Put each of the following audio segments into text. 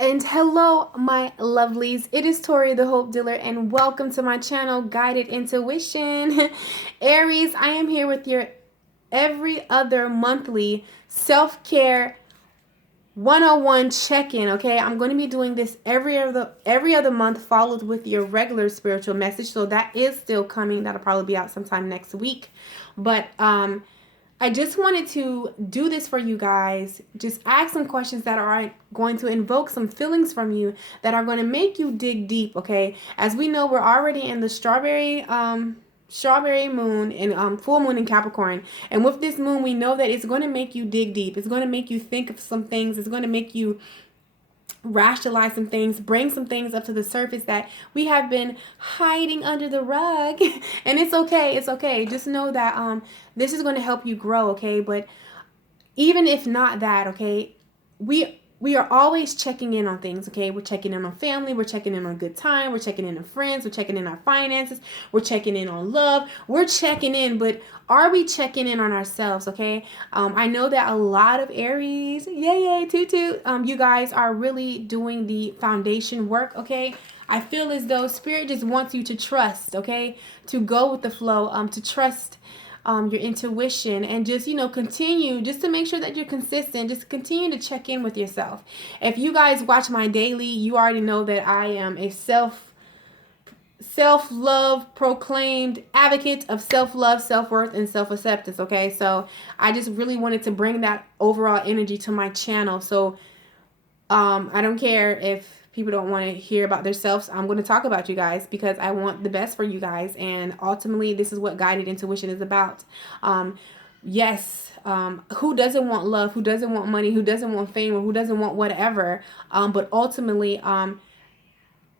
And hello, my lovelies. It is Tori, the Hope Dealer, and welcome to my channel, Guided Intuition. Aries, I am here with your every other monthly self-care 101 check-in, okay? I'm going to be doing this every other month, followed with your regular spiritual message. So that is still coming. That'll probably be out sometime next week. But I just wanted to do this for you guys. Just ask some questions that are going to invoke some feelings from you that are going to make you dig deep, okay? As we know, we're already in the strawberry moon and full moon in Capricorn. And with this moon, we know that it's going to make you dig deep. It's going to make you think of some things. It's going to make you rationalize some things, bring some things up to the surface that we have been hiding under the rug. And it's okay. It's okay. Just know that this is going to help you grow, okay? But even if not that, okay, we are always checking in on things, okay? We're checking in on family, we're checking in on good time, we're checking in on friends, we're checking in on our finances, we're checking in on love, we're checking in, but are we checking in on ourselves, okay? I know that a lot of Aries, yay, toot toot, you guys are really doing the foundation work, okay? I feel as though Spirit just wants you to trust, okay? To go with the flow, to trust your intuition, and just continue just to make sure that you're consistent. Just continue to check in with yourself. If you guys watch my daily, you already know that I am a self-love proclaimed advocate of self-love, self-worth, and self-acceptance. Okay, so I just really wanted to bring that overall energy to my channel. So I don't care if people don't want to hear about themselves. I'm going to talk about you guys because I want the best for you guys. And ultimately, this is what guided intuition is about. Yes, who doesn't want love? Who doesn't want money? Who doesn't want fame? Or who doesn't want whatever? But ultimately, I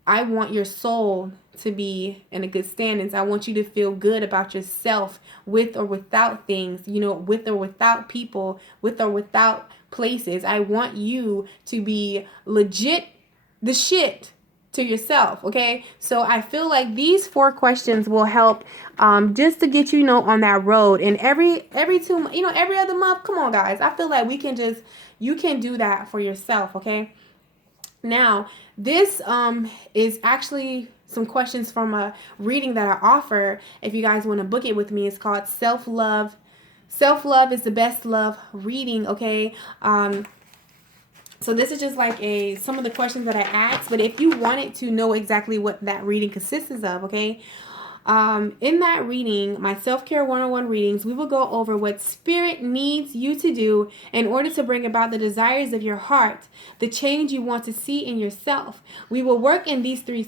want your soul to be in a good standings. I want you to feel good about yourself with or without things, with or without people, with or without places. I want you to be legit the shit to yourself, okay? So I feel like these 4 questions will help just to get on that road. And every 2 every other month, come on guys, I feel like you can do that for yourself, okay? Now, this is actually some questions from a reading that I offer. If you guys want to book it with me, it's called Self-Love. Self-Love is the best love reading, okay? So this is just like some of the questions that I asked, but if you wanted to know exactly what that reading consists of, okay? In that reading, my self-care 101 readings, we will go over what Spirit needs you to do in order to bring about the desires of your heart, the change you want to see in yourself. We will work in these three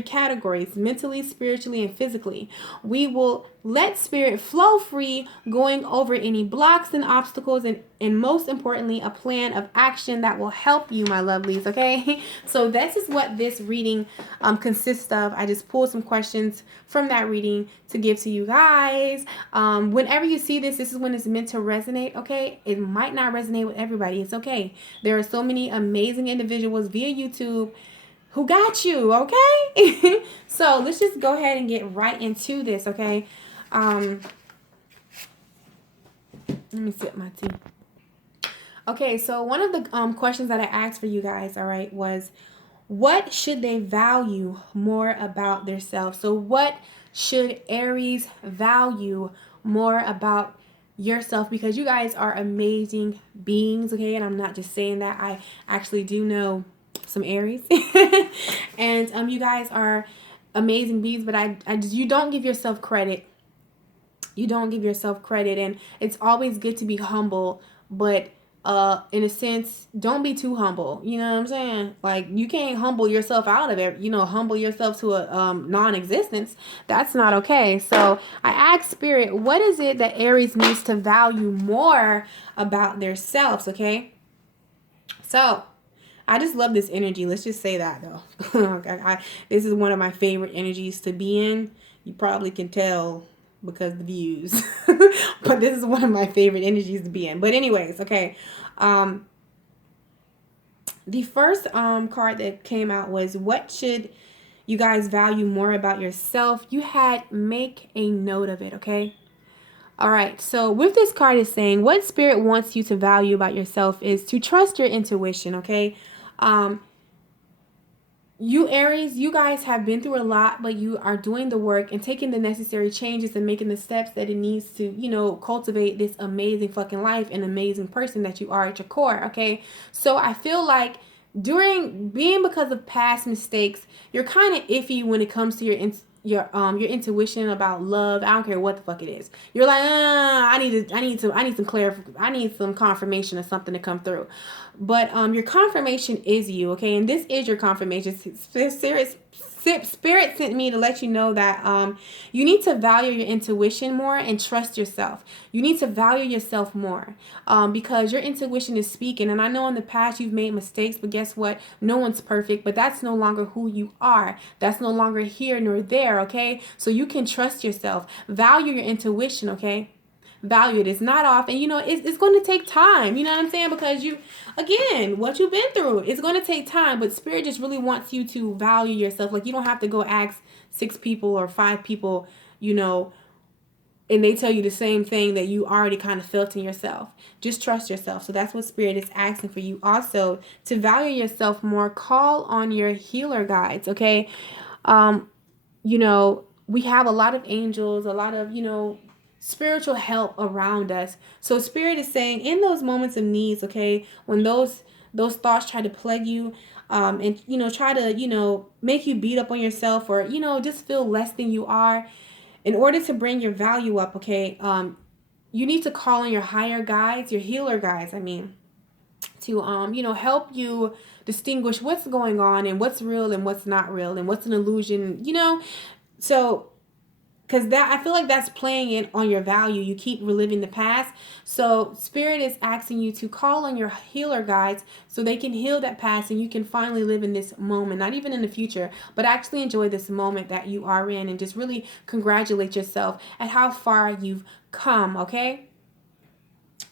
categories: mentally, spiritually, and physically. We will let Spirit flow free, going over any blocks and obstacles, and most importantly, a plan of action that will help you, my lovelies, okay? So this is what this reading consists of. I just pulled some questions from that reading to give to you guys. Whenever you see this is when it's meant to resonate, okay? It might not resonate with everybody. It's okay. There are so many amazing individuals via YouTube who got you, okay? So let's just go ahead and get right into this, okay? Let me sip my tea. Okay, so one of the questions that I asked for you guys, all right, was what should they value more about themselves? So what should Aries value more about yourself? Because you guys are amazing beings, okay? And I'm not just saying that. I actually do know some Aries. And you guys are amazing beings, but you don't give yourself credit. You don't give yourself credit, and it's always good to be humble, but in a sense, don't be too humble. You know what I'm saying? Like, you can't humble yourself out of it, humble yourself to a non-existence. That's not okay. So I asked Spirit, what is it that Aries needs to value more about their selves, okay? So I just love this energy. Let's just say that, though. This is one of my favorite energies to be in. You probably can tell because the views. But this is one of my favorite energies to be in. But anyways, okay. The first card that came out was, what should you guys value more about yourself? You had make a note of it, okay? All right, so with this card is saying what Spirit wants you to value about yourself is to trust your intuition, okay? You Aries, you guys have been through a lot, but you are doing the work and taking the necessary changes and making the steps that it needs to, cultivate this amazing fucking life and amazing person that you are at your core, okay? So I feel like because of past mistakes, you're kind of iffy when it comes to your intuition about love. I don't care what the fuck it is. You're like, I need some confirmation or something to come through. But your confirmation is you, okay? And this is your confirmation. Spirit sent me to let you know that you need to value your intuition more and trust yourself. You need to value yourself more because your intuition is speaking. And I know in the past you've made mistakes, but guess what? No one's perfect, but that's no longer who you are. That's no longer here nor there, okay? So you can trust yourself. Value your intuition, okay? Value it. It's not off, and it's going to take time. You know what I'm saying? Because what you've been through, it's going to take time. But Spirit just really wants you to value yourself. Like, you don't have to go ask 6 people or 5 people, and they tell you the same thing that you already kind of felt in yourself. Just trust yourself. So that's what Spirit is asking for you. Also, to value yourself more, call on your healer guides. Okay, we have a lot of angels, a lot of spiritual help around us. So Spirit is saying in those moments of needs, okay, when those thoughts try to plague you, and try to make you beat up on yourself, or just feel less than you are, in order to bring your value up, okay, you need to call on your higher guides, your healer guides, I mean, to help you distinguish what's going on and what's real and what's not real and what's an illusion, so because that, I feel like that's playing in on your value. You keep reliving the past. So Spirit is asking you to call on your healer guides so they can heal that past and you can finally live in this moment, not even in the future, but actually enjoy this moment that you are in and just really congratulate yourself at how far you've come, okay?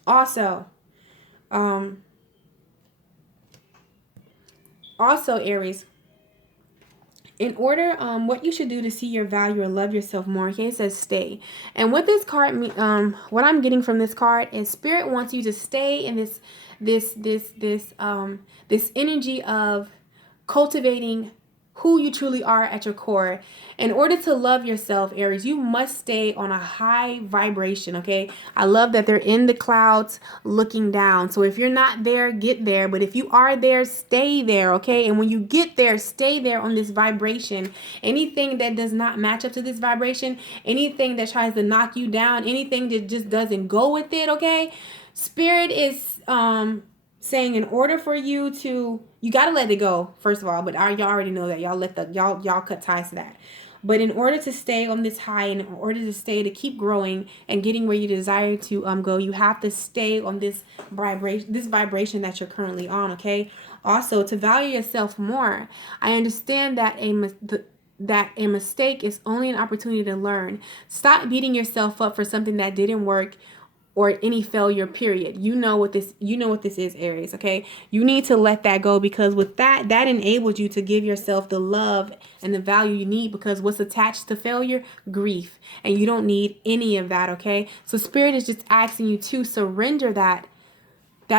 Also, Aries, in order, what you should do to see your value or love yourself more, okay, it says stay. And what this card, what I'm getting from this card is Spirit wants you to stay in this energy of cultivating who you truly are at your core. In order to love yourself, Aries, you must stay on a high vibration, okay? I love that they're in the clouds looking down. So if you're not there, get there. But if you are there, stay there, okay? And when you get there, stay there on this vibration. Anything that does not match up to this vibration, anything that tries to knock you down, anything that just doesn't go with it, okay? Spirit is saying in order for you to, you got to let it go, first of all, but y'all already know that. Y'all cut ties to that. But in order to stay on this high, and in order to keep growing and getting where you desire to go, you have to stay on this vibration that you're currently on, okay? Also, to value yourself more, I understand that a mistake is only an opportunity to learn. Stop beating yourself up for something that didn't work or any failure, period. You know what this is, Aries, okay? You need to let that go, because with that enables you to give yourself the love and the value you need, because what's attached to failure? Grief. And you don't need any of that, okay? So Spirit is just asking you to surrender that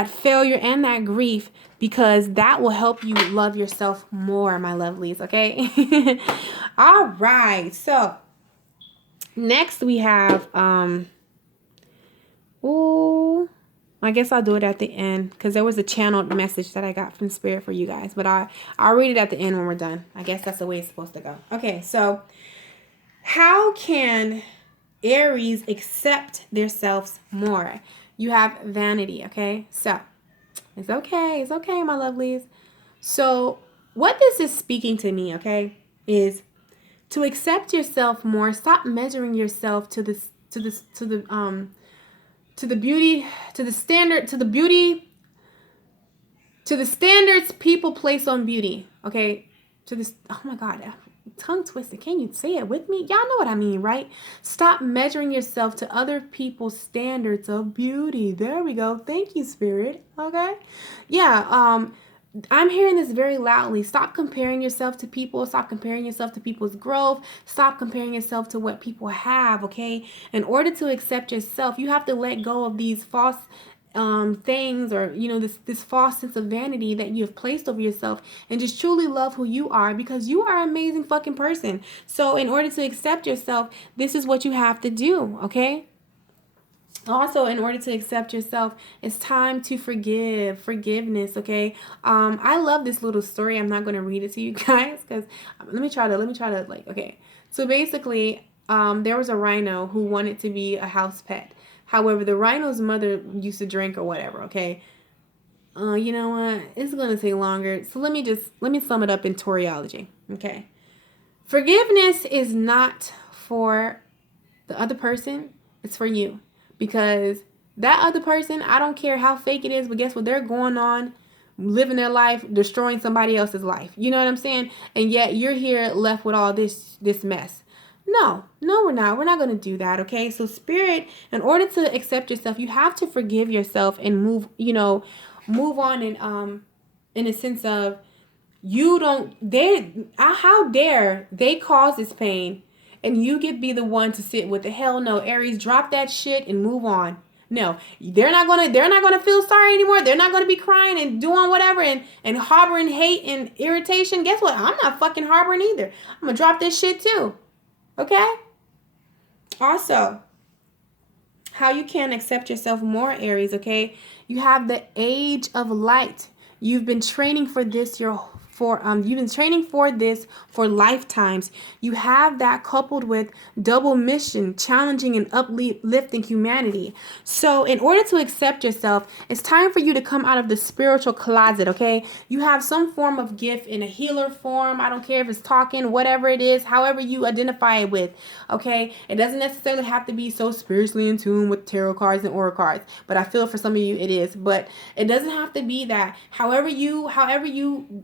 failure and that grief, because that will help you love yourself more, my lovelies, okay? All right. So next we have I guess I'll do it at the end, because there was a channeled message that I got from Spirit for you guys. But I'll read it at the end when we're done. I guess that's the way it's supposed to go. Okay, so how can Aries accept themselves more? You have vanity, okay? So it's okay, my lovelies. So what this is speaking to me, okay, is to accept yourself more. Stop measuring yourself to the standards people place on beauty, okay? Oh my God, tongue twisted. Can you say it with me? Y'all know what I mean, right? Stop measuring yourself to other people's standards of beauty. There we go. Thank you, Spirit. Okay? Yeah, I'm hearing this very loudly. Stop comparing yourself to people. Stop comparing yourself to people's growth. Stop comparing yourself to what people have, okay? In order to accept yourself, you have to let go of these false things, or this false sense of vanity that you have placed over yourself, and just truly love who you are, because you are an amazing fucking person. So in order to accept yourself, this is what you have to do, okay? Also, in order to accept yourself, it's time to forgiveness, okay? I love this little story. I'm not going to read it to you guys, because let me try to like, okay. So basically, there was a rhino who wanted to be a house pet. However, the rhino's mother used to drink or whatever, okay? You know what? It's going to take longer. So let me sum it up in toriology, okay? Forgiveness is not for the other person, it's for you. Because that other person, I don't care how fake it is, but guess what? They're going on, living their life, destroying somebody else's life. You know what I'm saying? And yet you're here left with all this mess. No, we're not. We're not going to do that, okay? So spirit, in order to accept yourself, you have to forgive yourself and move on, and in a sense of, how dare they cause this pain, and you get be the one to sit with the hell no. Aries, drop that shit and move on. No, they're not gonna feel sorry anymore. They're not gonna be crying and doing whatever and harboring hate and irritation. Guess what? I'm not fucking harboring either. I'm gonna drop this shit too. Okay? Also, how you can accept yourself more, Aries, okay? You have the age of light. You've been training for this for lifetimes. You have that coupled with double mission, challenging and uplifting humanity. So in order to accept yourself, it's time for you to come out of the spiritual closet, okay? You have some form of gift in a healer form. I don't care if it's talking, whatever it is, however you identify it with, okay? It doesn't necessarily have to be so spiritually in tune with tarot cards and oracle cards, but I feel for some of you it is. But it doesn't have to be that. However you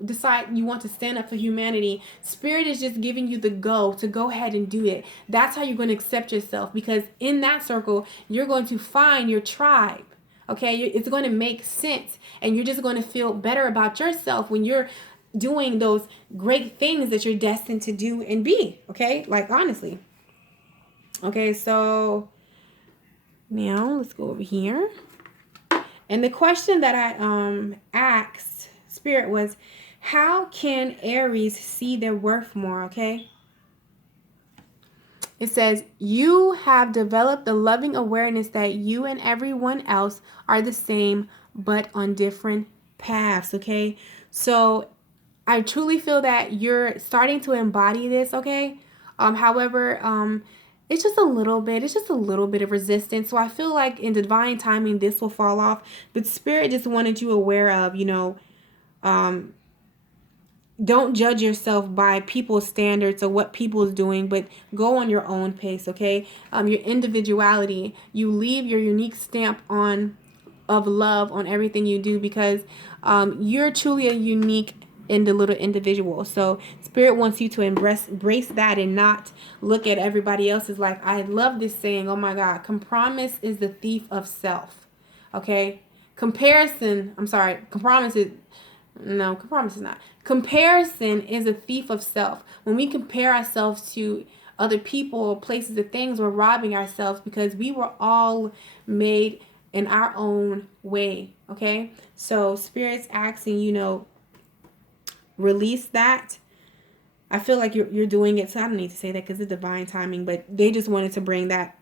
decide you want to stand up for humanity, spirit is just giving you the go to go ahead and do it. That's how you're going to accept yourself, because in that circle you're going to find your tribe, okay? It's going to make sense, and you're just going to feel better about yourself when you're doing those great things that you're destined to do and be, okay? Like, honestly. Okay, so now let's go over here. And the question that I asked spirit was, how can Aries see their worth more, okay? It says, you have developed the loving awareness that you and everyone else are the same, but on different paths, okay? So I truly feel that you're starting to embody this, okay? However, it's just a little bit of resistance. So I feel like in divine timing, this will fall off. But spirit just wanted you aware of, don't judge yourself by people's standards or what people's doing, but go on your own pace, okay? Your individuality, you leave your unique stamp of love on everything you do, because you're truly a unique little individual. So spirit wants you to embrace that and not look at everybody else's life. I love this saying. Oh my God. Compromise is the thief of self. Okay? Comparison is not. Comparison is a thief of self. When we compare ourselves to other people, places, and things, we're robbing ourselves, because we were all made in our own way. Okay? So spirit's asking, release that. I feel like you're doing it, so I don't need to say that because it's divine timing, but they just wanted to bring that,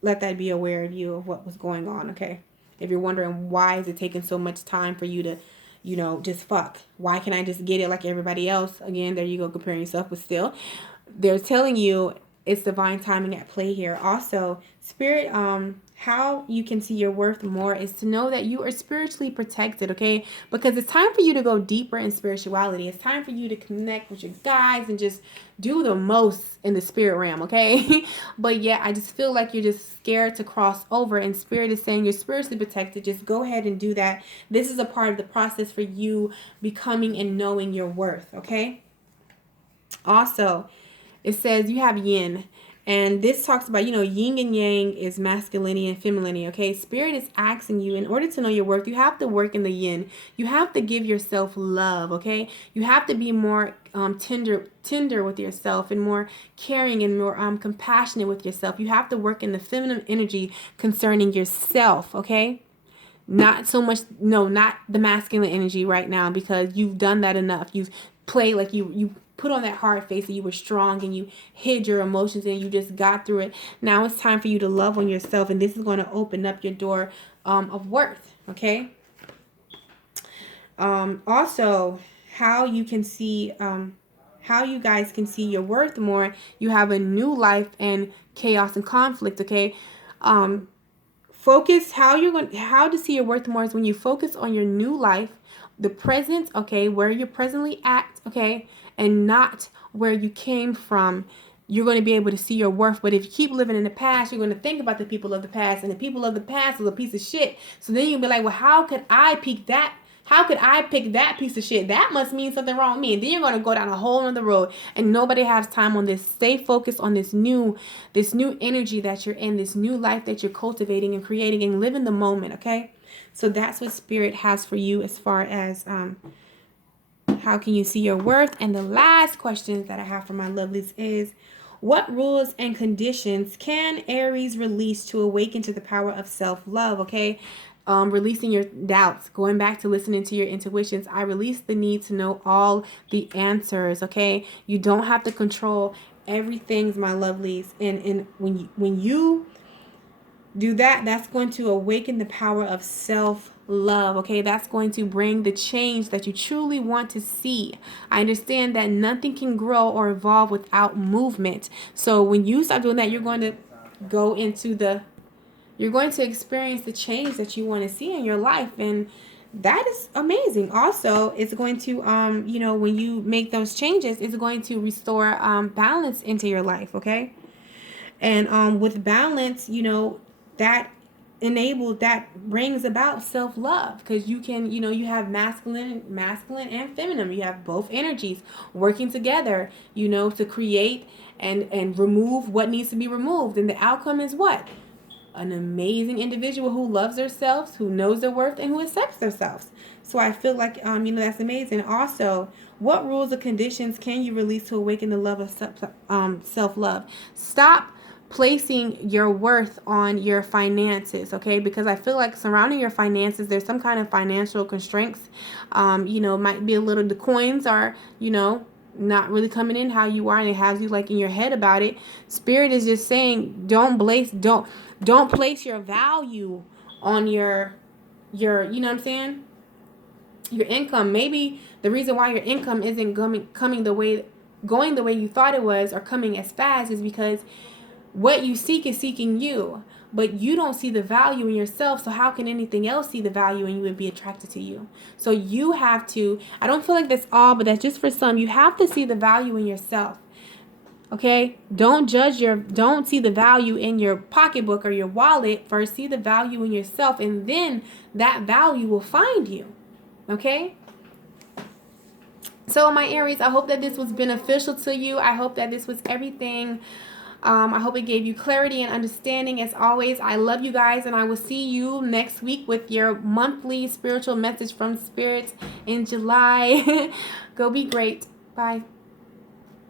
let that be aware of you of what was going on, okay? If you're wondering why is it taking so much time for you to, just fuck. Why can't I just get it like everybody else? Again, there you go, comparing yourself, but still, they're telling you it's divine timing at play here. Also, spirit, how you can see your worth more is to know that you are spiritually protected, okay? Because it's time for you to go deeper in spirituality. It's time for you to connect with your guides and just do the most in the spirit realm, okay? But yeah, I just feel like you're just scared to cross over, and spirit is saying you're spiritually protected. Just go ahead and do that. This is a part of the process for you becoming and knowing your worth, okay? Also, it says you have yin. And this talks about, yin and yang is masculinity and femininity, okay? Spirit is asking you, in order to know your worth, you have to work in the yin. You have to give yourself love, okay? You have to be more tender with yourself, and more caring and more compassionate with yourself. You have to work in the feminine energy concerning yourself, okay? Not so much, no, not the masculine energy right now, because you've done that enough. You've played like you put on that hard face that you were strong and you hid your emotions and you just got through it. Now it's time for you to love on yourself, and this is going to open up your door of worth, okay? Also, how you can see, how you guys can see your worth more. You have a new life and chaos and conflict, okay? Focus how to see your worth more is when you focus on your new life, the present, okay, where you're presently at, okay, and not where you came from. You're going to be able to see your worth. But if you keep living in the past, you're going to think about the people of the past, and the people of the past is a piece of shit. So then you'll be like, well, how could I pick that? How could I pick that piece of shit? That must mean something wrong with me. And then you're going to go down a whole other road, and nobody has time on this. Stay focused on this new energy that you're in, this new life that you're cultivating and creating, and live in the moment, okay? So that's what Spirit has for you as far as how can you see your worth. And the last questions that I have for my lovelies is, what rules and conditions can Aries release to awaken to the power of self-love, okay? Releasing your doubts, going back to listening to your intuitions. I release the need to know all the answers, okay? You don't have to control everything, my lovelies. And when you do that, that's going to awaken the power of self-love, okay? That's going to bring the change that you truly want to see. I understand that nothing can grow or evolve without movement. So when you start doing that, you're going to go into you're going to experience the change that you want to see in your life, and that is amazing. Also, it's going to when you make those changes, it's going to restore balance into your life, okay? And with balance, that that brings about self-love, because you can, you have masculine and feminine. You have both energies working together, to create and remove what needs to be removed. And the outcome is what? An amazing individual who loves themselves, who knows their worth, and who accepts themselves. So I feel like that's amazing. Also, what rules or conditions can you release to awaken the love of self-love? Stop placing your worth on your finances, okay? Because I feel like surrounding your finances, there's some kind of financial constraints. Might be a little, the coins are, not really coming in how you are, and it has you like in your head about it. Spirit is just saying, don't place your value on your you know what I'm saying, your income. Maybe the reason why your income isn't going the way you thought it was, or coming as fast, is because what you seek is seeking you, but you don't see the value in yourself. So how can anything else see the value in you and be attracted to you? So you have to, I don't feel like that's all, but that's just for some. You have to see the value in yourself. Okay? Don't see the value in your pocketbook or your wallet. First, see the value in yourself, and then that value will find you. Okay? So my Aries, I hope that this was beneficial to you. I hope that this was everything. I hope it gave you clarity and understanding. As always, I love you guys, and I will see you next week with your monthly spiritual message from Spirit in July. Go be great. Bye.